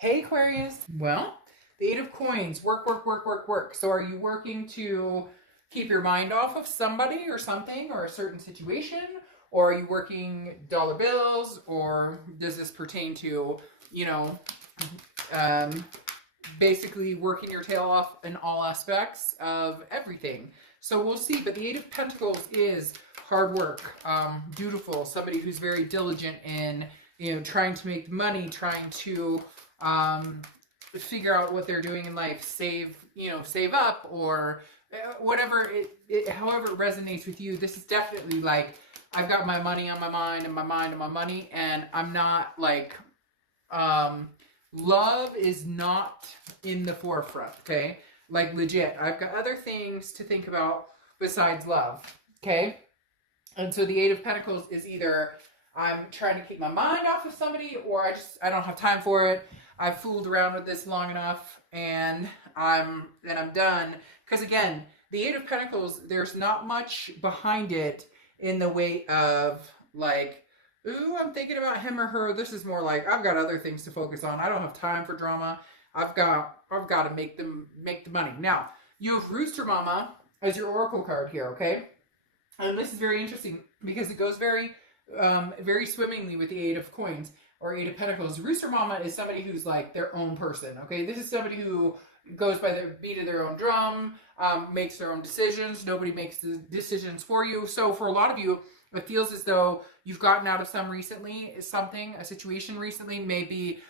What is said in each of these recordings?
Hey Aquarius. Well, the Eight of Coins. Work, work, work, work, work. So are you working to keep your mind off of somebody or something or a certain situation? Or are you working dollar bills? Or does this pertain to, you know, um, basically working your tail off in all aspects of everything? So we'll see. But the Eight of Pentacles is hard work, dutiful, somebody who's very diligent in, trying to make money, trying to um, figure out what they're doing in life, save up, or whatever however it resonates with you. This is definitely like, I've got my money on my mind and my mind on my money, and I'm not like, love is not in the forefront, okay? Like legit, I've got other things to think about besides love, okay? And so the Eight of Pentacles is either I'm trying to keep my mind off of somebody, or I don't have time for it. I've fooled around with this long enough, and I'm done. Because again, the Eight of Pentacles, there's not much behind it in the way of like, ooh, I'm thinking about him or her. This is more like, I've got other things to focus on. I don't have time for drama. I've got to make the money. Now, you have Rooster Mama as your oracle card here, okay? And this is very interesting because it goes very swimmingly with the Eight of Coins or Eight of Pentacles. Rooster Mama is somebody who's like their own person, okay? This is somebody who goes by the beat of their own drum, makes their own decisions. Nobody makes the decisions for you. So for a lot of you, it feels as though you've gotten out of a situation recently, maybe,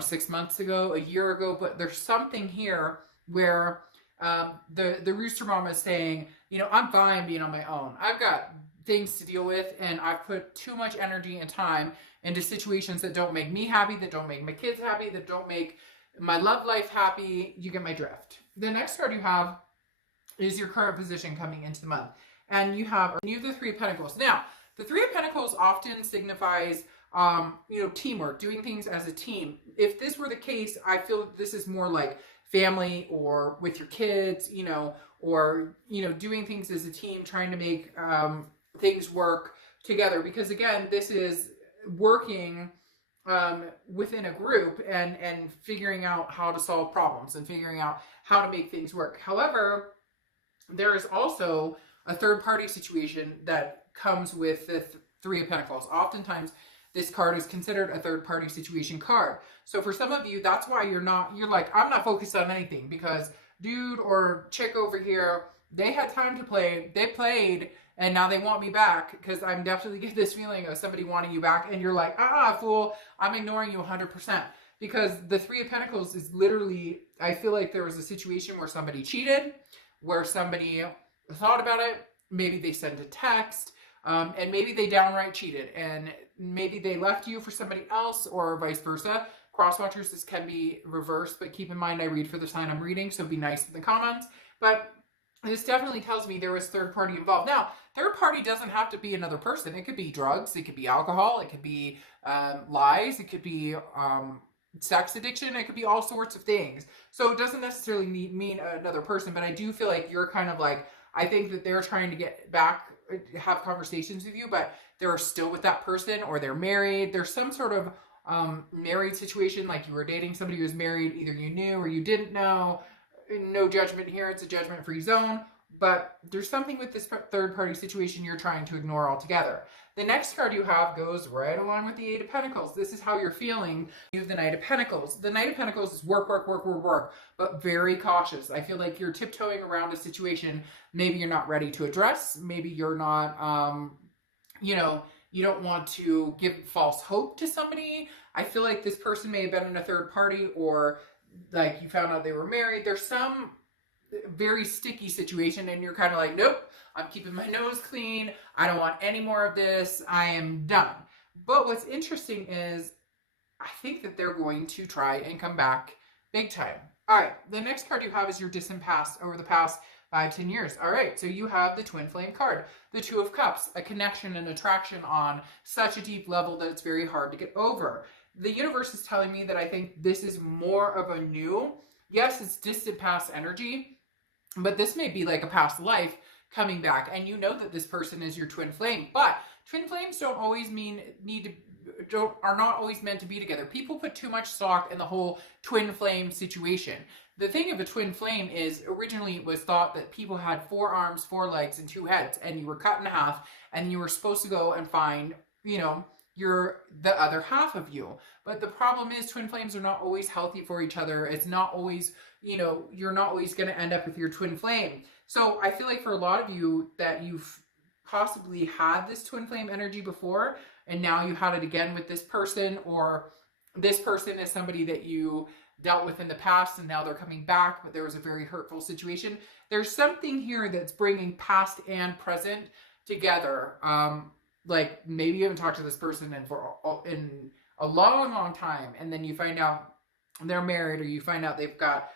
6 months ago, a year ago, but there's something here where the Rooster Mama is saying, I'm fine being on my own. I've got things to deal with, and I've put too much energy and time into situations that don't make me happy, that don't make my kids happy, that don't make my love life happy. You get my drift. The next card you have is your current position coming into the month. And you have the Three of Pentacles. Now, the Three of Pentacles often signifies, teamwork, doing things as a team. If this were the case, I feel this is more like family or with your kids, or, doing things as a team, trying to make things work together. Because again, this is working within a group and figuring out how to solve problems and figuring out how to make things work. However, there is also a third party situation that comes with the Three of Pentacles. Oftentimes, this card is considered a third party situation card. So for some of you, that's why you're like, I'm not focused on anything, because dude or chick over here, they had time to play, they played, and now they want me back, because I'm definitely getting this feeling of somebody wanting you back, and you're like, fool, I'm ignoring you 100%. Because the Three of Pentacles is literally, I feel like there was a situation where somebody cheated, where somebody thought about it, maybe they sent a text, and maybe they downright cheated, and maybe they left you for somebody else, or vice versa. Cross watchers, this can be reversed, but keep in mind I read for the sign I'm reading, so be nice in the comments. But this definitely tells me there was third party involved. Now, third party doesn't have to be another person. It could be drugs, it could be alcohol, it could be lies, it could be sex addiction, it could be all sorts of things. So it doesn't necessarily mean another person, but I do feel like you're kind of like, I think that they're trying to get back, have conversations with you, but they're still with that person, or they're married. There's some sort of married situation, like you were dating somebody who was married, either you knew or you didn't know. No judgment here, it's a judgment-free zone, but there's something with this third-party situation you're trying to ignore altogether. The next card you have goes right along with the Eight of Pentacles. This is how you're feeling. You have the Knight of Pentacles. The Knight of Pentacles is work, work, work, work, work, but very cautious. I feel like you're tiptoeing around a situation maybe you're not ready to address. Maybe you're not, you don't want to give false hope to somebody. I feel like this person may have been in a third party, or like you found out they were married. There's some very sticky situation, and you're kind of like, nope, I'm keeping my nose clean. I don't want any more of this. I am done. But what's interesting is I think that they're going to try and come back big time. All right, the next card you have is your distant past, over the past 5-10 years. All right, so you have the Twin Flame card, the Two of Cups, a connection and attraction on such a deep level that it's very hard to get over. The universe is telling me that I think this is more of a new, yes, it's distant past energy, but this may be like a past life coming back, and you know that this person is your twin flame. But twin flames don't always need to are not always meant to be together. People put too much stock in the whole twin flame situation. The thing of a twin flame is originally it was thought that people had 4 arms, 4 legs, and 2 heads, and you were cut in half, and you were supposed to go and find, you know, the other half of you. But the problem is twin flames are not always healthy for each other. It's not always, you know, you're not always going to end up with your twin flame. So I feel like for a lot of you that you've possibly had this twin flame energy before, and now you had it again with this person, or this person is somebody that you dealt with in the past and now they're coming back, but there was a very hurtful situation. There's something here that's bringing past and present together. Like maybe you haven't talked to this person in a long time, and then you find out they're married, or you find out they've got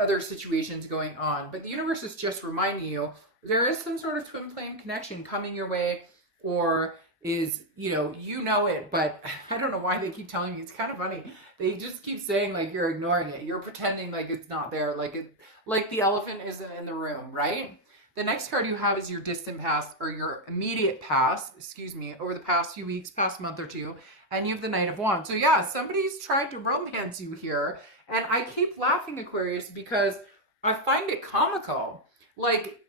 other situations going on. But the universe is just reminding you there is some sort of twin flame connection coming your way, or is, you know it, but I don't know why they keep telling me. It's kind of funny. They just keep saying like you're ignoring it. You're pretending like it's not there, like the elephant isn't in the room, right? The next card you have is your distant past, or your immediate past, over the past few weeks, past month or two, and you have the Knight of Wands. So yeah, somebody's tried to romance you here, and I keep laughing, Aquarius, because I find it comical. Like,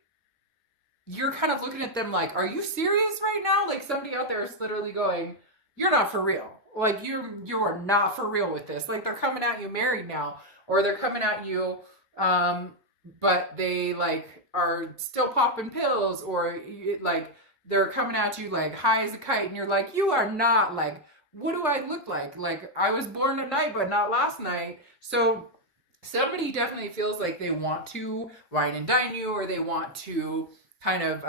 you're kind of looking at them like, are you serious right now? Like somebody out there is literally going, you're not for real. Like you are not for real with this. Like they're coming at you married now, or they're coming at you, but they like are still popping pills, or like they're coming at you like high as a kite, and you're like, you are not. Like, what do I look like? Like I was born at night, but not last night. So somebody definitely feels like they want to wine and dine you, or they want to kind of,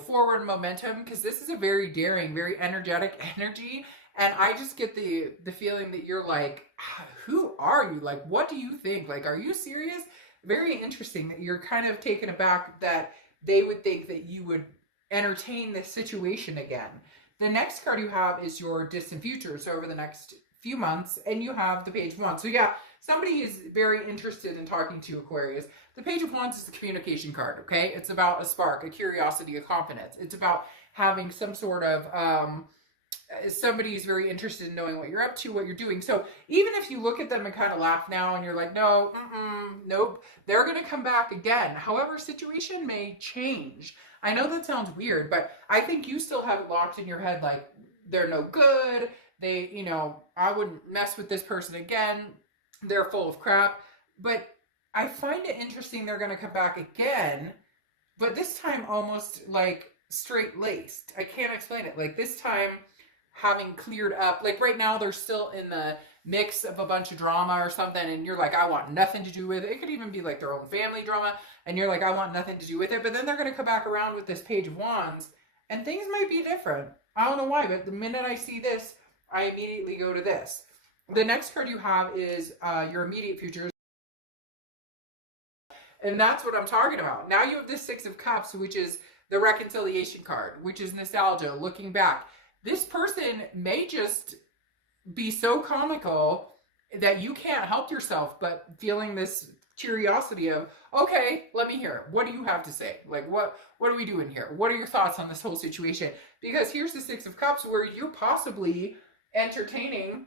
forward momentum, because this is a very daring, very energetic energy. And I just get the feeling that you're like, who are you? Like, what do you think? Like, are you serious? Very interesting that you're kind of taken aback that they would think that you would entertain this situation again. The next card you have is your distant future. So over the next few months, and you have the Page of Wands. So yeah, somebody is very interested in talking to Aquarius. The Page of Wands is the communication card, okay? It's about a spark, a curiosity, a confidence. It's about having some sort of, somebody's very interested in knowing what you're up to, what you're doing. So even if you look at them and kind of laugh now and you're like, no, nope, they're going to come back again. However, situation may change. I know that sounds weird, but I think you still have it locked in your head like they're no good. They, I wouldn't mess with this person again. They're full of crap. But I find it interesting they're going to come back again, but this time almost like straight-laced. I can't explain it. Like this time having cleared up, like right now they're still in the mix of a bunch of drama or something, and you're like, I want nothing to do with it. It could even be like their own family drama, and you're like, I want nothing to do with it. But then they're going to come back around with this Page of Wands, and things might be different. I don't know why, but the minute I see this, I immediately go to this. The next card you have is your immediate future. And that's what I'm talking about. Now you have the Six of Cups, which is the reconciliation card, which is nostalgia, looking back. This person may just be so comical that you can't help yourself but feeling this curiosity of, okay, let me hear it. What do you have to say? Like, what are we doing here? What are your thoughts on this whole situation? Because here's the Six of Cups where you're possibly entertaining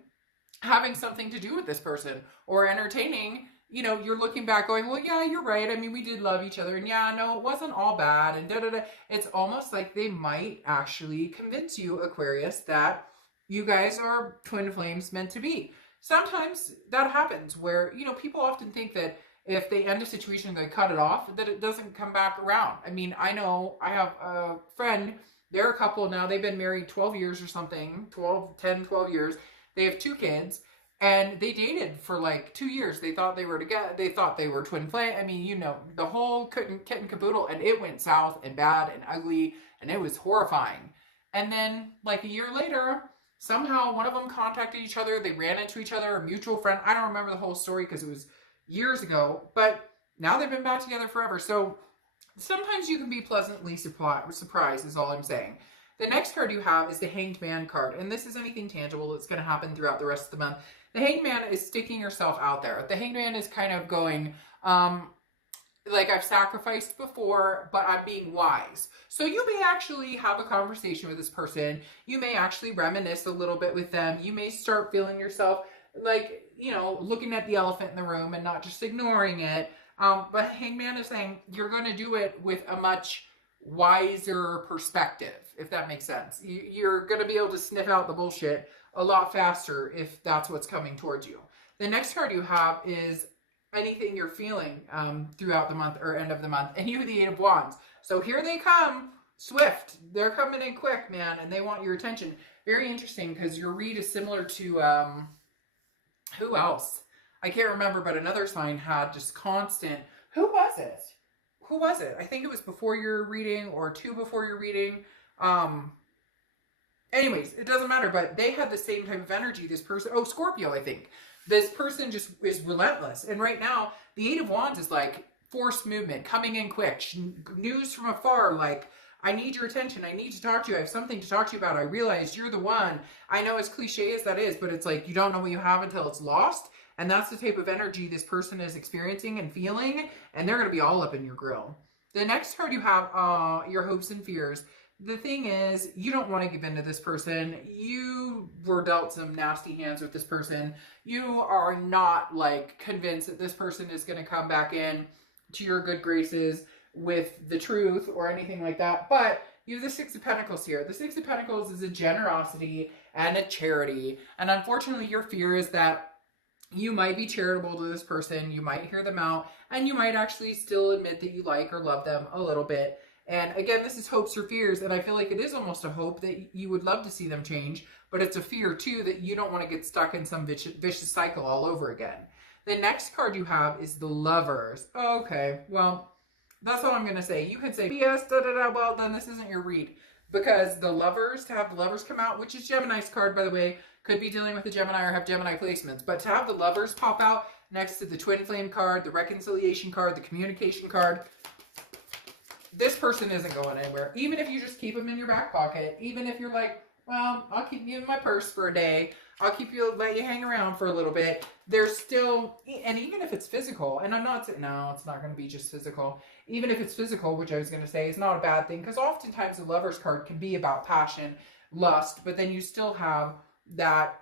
having something to do with this person, or entertaining, you're looking back going, well, yeah, you're right. I mean, we did love each other, and yeah, no, it wasn't all bad, and da-da-da. It's almost like they might actually convince you, Aquarius, that you guys are twin flames meant to be. Sometimes that happens where, people often think that if they end a situation and they cut it off, that it doesn't come back around. I mean, I know I have a friend, they're a couple now, they've been married 12 years or something, 12 years. They have 2 kids. And they dated for like 2 years. They thought they were together. They thought they were twin flame. I mean, the whole kit and caboodle, and it went south and bad and ugly, and it was horrifying. And then like a year later, somehow one of them contacted each other. They ran into each other, a mutual friend. I don't remember the whole story because it was years ago, but now they've been back together forever. So sometimes you can be pleasantly surprised is all I'm saying. The next card you have is the Hanged Man card, and this is anything tangible that's going to happen throughout the rest of the month. The Hanged Man is sticking yourself out there. The Hanged Man is kind of going, like I've sacrificed before, but I'm being wise. So you may actually have a conversation with this person. You may actually reminisce a little bit with them. You may start feeling yourself like, you know, looking at the elephant in the room and not just ignoring it. But Hangman is saying you're going to do it with a much wiser perspective, if that makes sense. You're going to be able to sniff out the bullshit a lot faster if that's what's coming towards you. The next card you have is anything you're feeling throughout the month or end of the month, and you have the Eight of Wands. So here they come, swift. They're coming in quick, man, and they want your attention. Very interesting, because your read is similar to who else? I can't remember, but another sign had just constant. Who was it? Who was it? I think it was before your reading or two before your reading. Anyways, it doesn't matter, but they had the same type of energy. This person, oh, Scorpio, I think. This person just is relentless. And right now, the Eight of Wands is like forced movement, coming in quick, news from afar, like, I need your attention. I need to talk to you. I have something to talk to you about. I realize you're the one. I know as cliche as that is, but it's like you don't know what you have until it's lost. And that's the type of energy this person is experiencing and feeling, and they're going to be all up in your grill. The next card you have, your hopes and fears. The thing is, you don't want to give in to this person. You were dealt some nasty hands with this person. You are not like convinced that this person is going to come back in to your good graces with the truth or anything like that. But you have the Six of Pentacles here. The Six of Pentacles is a generosity and a charity. And unfortunately, your fear is that you might be charitable to this person. You might hear them out, and you might actually still admit that you like or love them a little bit. And again, this is hopes or fears, and I feel like it is almost a hope that you would love to see them change, but it's a fear too that you don't want to get stuck in some vicious cycle all over again. The next card you have is the Lovers. Okay, well, that's all I'm going to say. You can say, yes, well, then this isn't your read. Because the Lovers, to have the Lovers come out, which is Gemini's card, by the way, could be dealing with a Gemini or have Gemini placements. But to have the Lovers pop out next to the Twin Flame card, the Reconciliation card, the Communication card, this person isn't going anywhere. Even if you just keep them in your back pocket, even if you're like, well, I'll keep you in my purse for a day, I'll let you hang around for a little bit, there's still, and even if it's physical, and I'm not saying, no, it's not going to be just physical. Even if it's physical, which I was going to say is not a bad thing, because oftentimes the Lover's card can be about passion, lust, but then you still have that,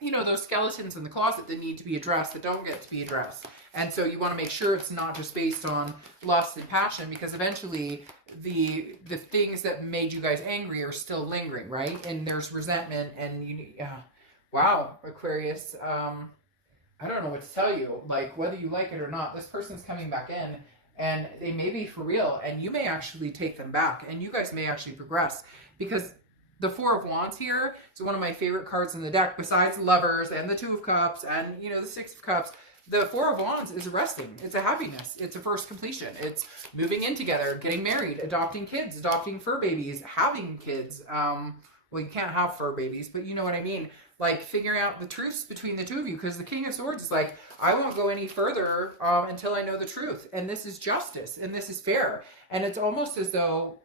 you know, those skeletons in the closet that need to be addressed, that don't get to be addressed. And so you want to make sure it's not just based on lust and passion, because eventually the things that made you guys angry are still lingering, right? And there's resentment, and wow, Aquarius, I don't know what to tell you. Like, whether you like it or not, this person's coming back in, and they may be for real, and you may actually take them back, and you guys may actually progress, because the Four of Wands here is one of my favorite cards in the deck, besides the Lovers and the Two of Cups and, you know, the Six of Cups. The Four of Wands is resting. It's a happiness. It's a first completion. It's moving in together, getting married, adopting kids, adopting fur babies, having kids. Well, you can't have fur babies, but you know what I mean. Like, figuring out the truths between the two of you, because the King of Swords is like, I won't go any further until I know the truth. And this is justice, and this is fair. And it's almost as though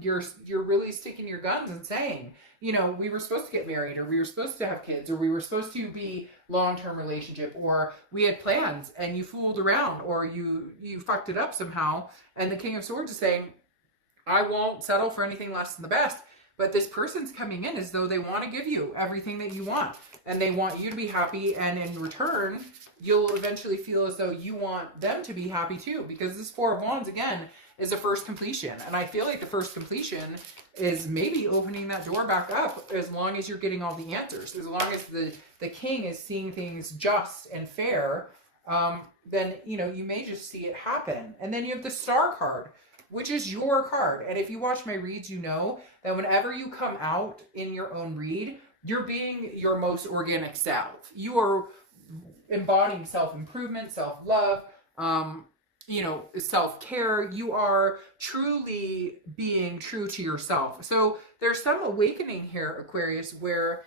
you're really sticking your guns and saying, you know, we were supposed to get married, or we were supposed to have kids, or we were supposed to be long-term relationship, or we had plans and you fooled around, or you fucked it up somehow. And the King of Swords is saying, I won't settle for anything less than the best. But this person's coming in as though they want to give you everything that you want, and they want you to be happy, and in return, you'll eventually feel as though you want them to be happy too, because this Four of Wands, again, is a first completion. And I feel like the first completion is maybe opening that door back up, as long as you're getting all the answers. As long as the king is seeing things just and fair, then, you know, you may just see it happen. And then you have the Star card, which is your card. And if you watch my reads, you know that whenever you come out in your own read, you're being your most organic self. You are embodying self-improvement, self-love, you know, self-care. You are truly being true to yourself. So there's some awakening here, Aquarius, where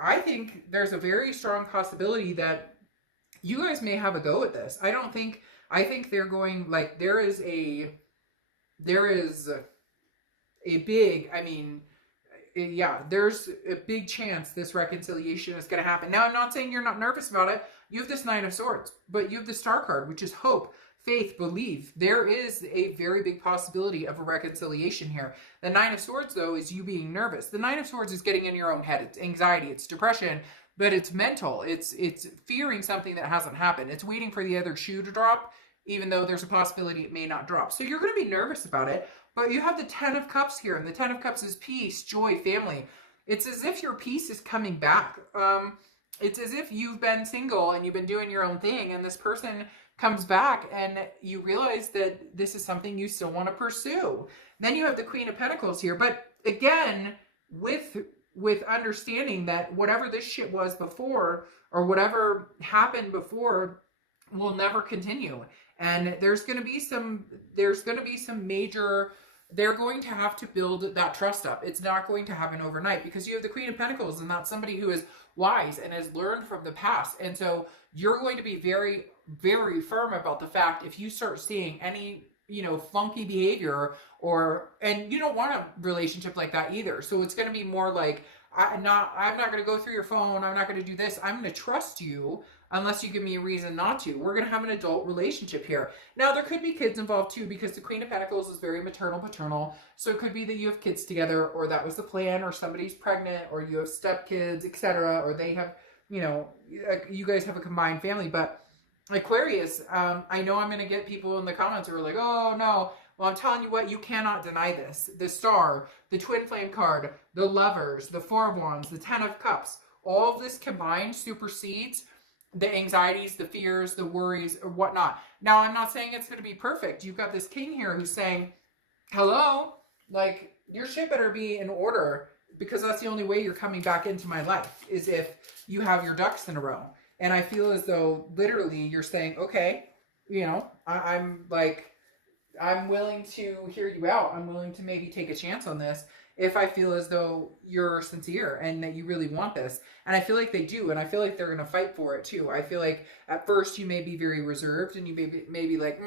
I think there's a very strong possibility that you guys may have a go at this. I think they're going, like, there is a big, I mean, yeah, there's a big chance this reconciliation is going to happen. Now, I'm not saying you're not nervous about it. You have this Nine of Swords, but you have the Star card, which is hope, faith, believe. There is a very big possibility of a reconciliation here. The Nine of Swords, though, is you being nervous. The Nine of Swords is getting in your own head. It's anxiety, it's depression, but it's mental. It's fearing something that hasn't happened. It's waiting for the other shoe to drop, even though there's a possibility it may not drop. So you're going to be nervous about it, but you have the Ten of Cups here, and the Ten of Cups is peace, joy, family. It's as if your peace is coming back. It's as if you've been single and you've been doing your own thing, and this person comes back and you realize that this is something you still want to pursue. Then you have the Queen of Pentacles here, but again, with understanding that whatever this shit was before, or whatever happened before, will never continue. And there's going to be some major, they're going to have to build that trust up. It's not going to happen overnight, because you have the Queen of Pentacles, and that's somebody who is wise and has learned from the past. And so you're going to be very, very firm about the fact, if you start seeing any, funky behavior, and you don't want a relationship like that either. So it's going to be more like, I'm not going to go through your phone. I'm not going to do this. I'm going to trust you unless you give me a reason not to. We're going to have an adult relationship here. Now, there could be kids involved too, because the Queen of Pentacles is very maternal, paternal. So it could be that you have kids together, or that was the plan, or somebody's pregnant, or you have stepkids, etc. Or they have, you guys have a combined family. But Aquarius, I know I'm going to get people in the comments who are like, oh no. Well, I'm telling you what, you cannot deny this. The Star, the Twin Flame card, the Lovers, the Four of Wands, the Ten of Cups, all of this combined supersedes the anxieties, the fears, the worries, or whatnot. Now, I'm not saying it's going to be perfect. You've got this king here who's saying, hello, like, your shit better be in order, because that's the only way you're coming back into my life, is if you have your ducks in a row. And I feel as though literally you're saying, okay, I'm willing to hear you out. I'm willing to maybe take a chance on this if I feel as though you're sincere and that you really want this. And I feel like they do, and I feel like they're going to fight for it too. I feel like at first you may be very reserved, and you may be like,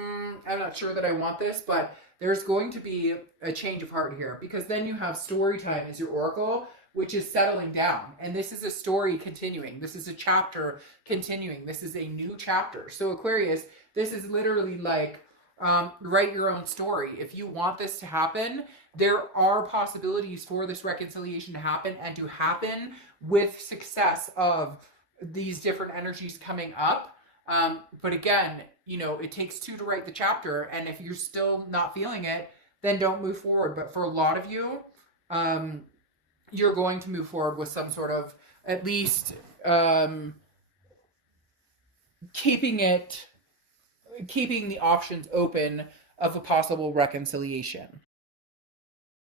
I'm not sure that I want this, but there's going to be a change of heart here, because then you have story time as your oracle, which is settling down. And this is a story continuing. This is a chapter continuing. This is a new chapter. So Aquarius, this is literally like, write your own story. If you want this to happen, there are possibilities for this reconciliation to happen, and to happen with success of these different energies coming up. But again, it takes two to write the chapter, and if you're still not feeling it, then don't move forward. But for a lot of you, you're going to move forward with some sort of, at least, keeping the options open of a possible reconciliation.